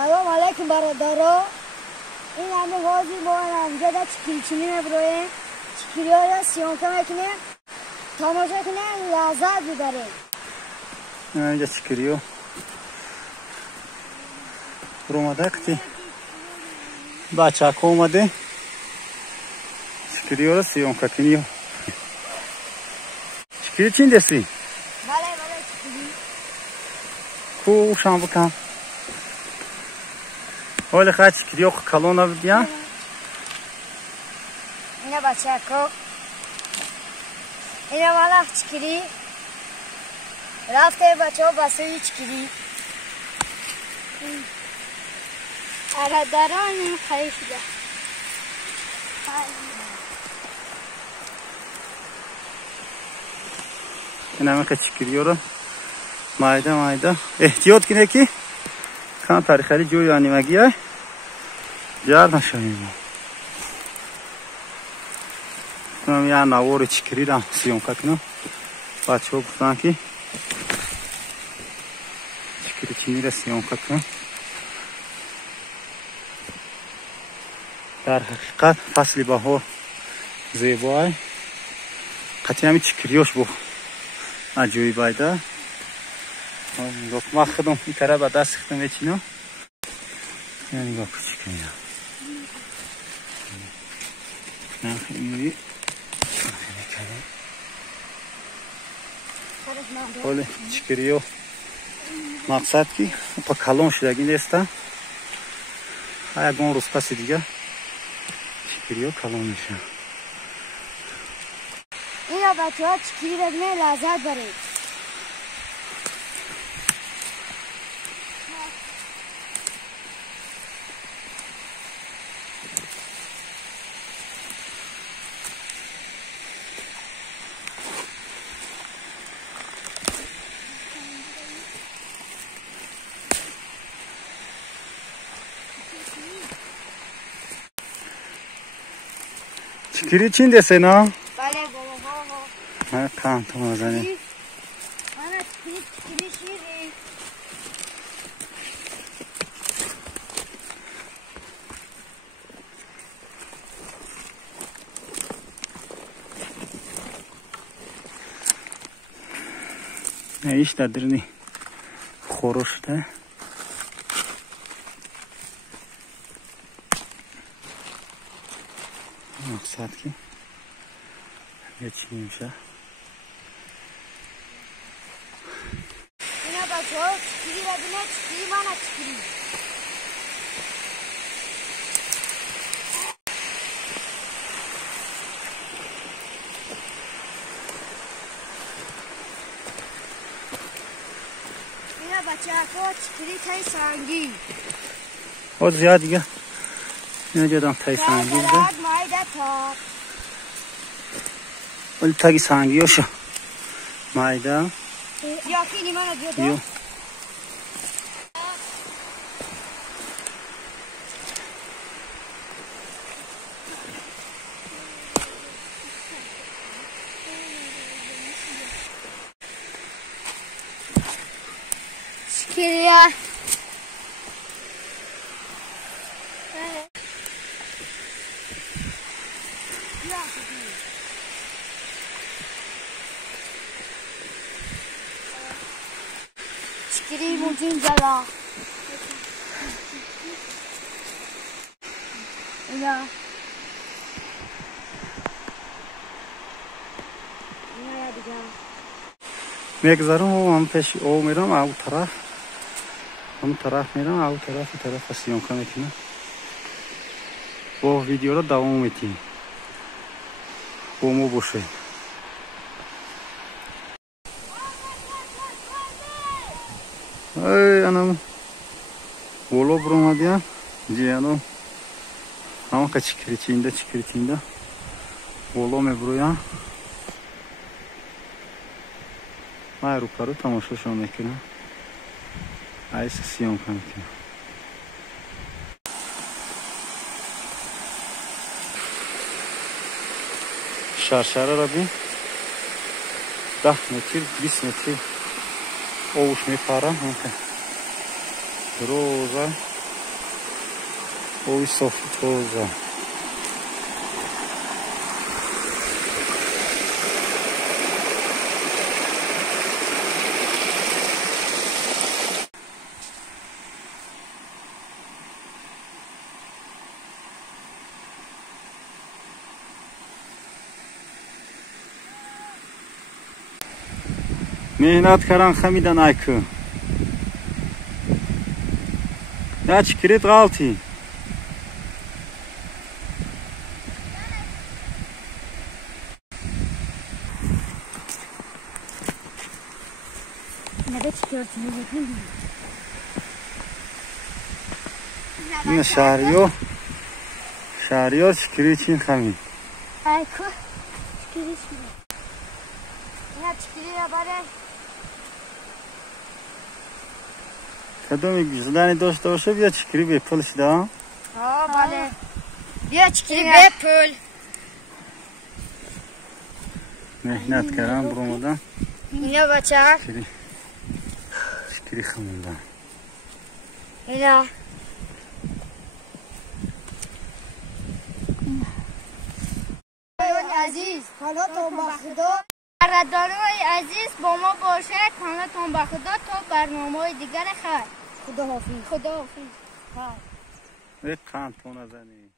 سلام علیکم برادرها. این همه وازی با همجا دا چکیچینی نبرویم، چکیری ها دا سیانکه میکنیم، تماشا کنیم لذت ببریم. اینجا چکیری ها اومده کتی بچه ها اومده چکیری ها را سیانکه کنی ها. چکیری چین دستی؟ بله چکیری کو شام بکن حالا خواهد چکیری ها کلون ها ببین. اینه بچه ها اینه مالا چکیری رفته بچه ها بسوی چکیری برادرها این خیلی شده. این همه که چکیری ها را مایده احتیاط کنه که کام پریخری جوی آنیمگی های جرد نشویم. من یه نوار چکیری را سیانکه کنم. بچه ها گفتن که چکیری چینی را سیانکه کنم. در حقیقت فصل بهار زیبای قطعی همی چکریاش بو اجوی بایده. ما خودم این طرف به دست خودم بچینم. یعنی نگاه چکری نه خیلی حالا چکری ها مقصد که پا کلون شدگی نیسته. یکون روز پس دیگه چکری ها کلون میشه. این ها بچه ها چکری را بینه لذت برید. چکری چین دسته نا؟ بله بابا کام تو مزنی من چکری شیری ایش در درنی خورش ده مقصد که یه چی میشه. اینا بچه ها چکری را بینه چکری من چکری اینا بچه ها چکری تای سنگی او زیاد دیگه اینا جدام تای سنگی بده مایده تا ولی تاگی سنگی هاشو مایده یا خیلی من جدا شکریه شکری موجین جلا اینا یا دیگه میگذارم و هم پیش او میرم او طرف هم طرف میرم او طرف سیانکه میکنم. با ویدیو رو دوام میتیم با ما باشه. ای anam bolo bromadyan jiano ama ka chikrichinde bolo me broya ma ruparu tamasha mekinam ay sesiyonka mekinam şarşara rabin 10 metr 20 metr ovuş mi para roza اوی صافی توزه mehnat karan xamidan ayku ya çikirit qalti Ne çıkıyorsunuz? ne şahriyor çikirit için xami Ayku. Çıkıyor şimdi. Ne çıkıyor bari? کدومی گیزدانی داشته باشه بیا چکری به پلش دا بله. بیا چکری به پل. مهنت کردم برومدن اینا بچه چکری خموندن اینا عزیز کانالتون با خدا بردارای عزیز با ما باشه کانالتون با خدا تا برنامه دیگر خیر خدا حافظ یک کانتون زنی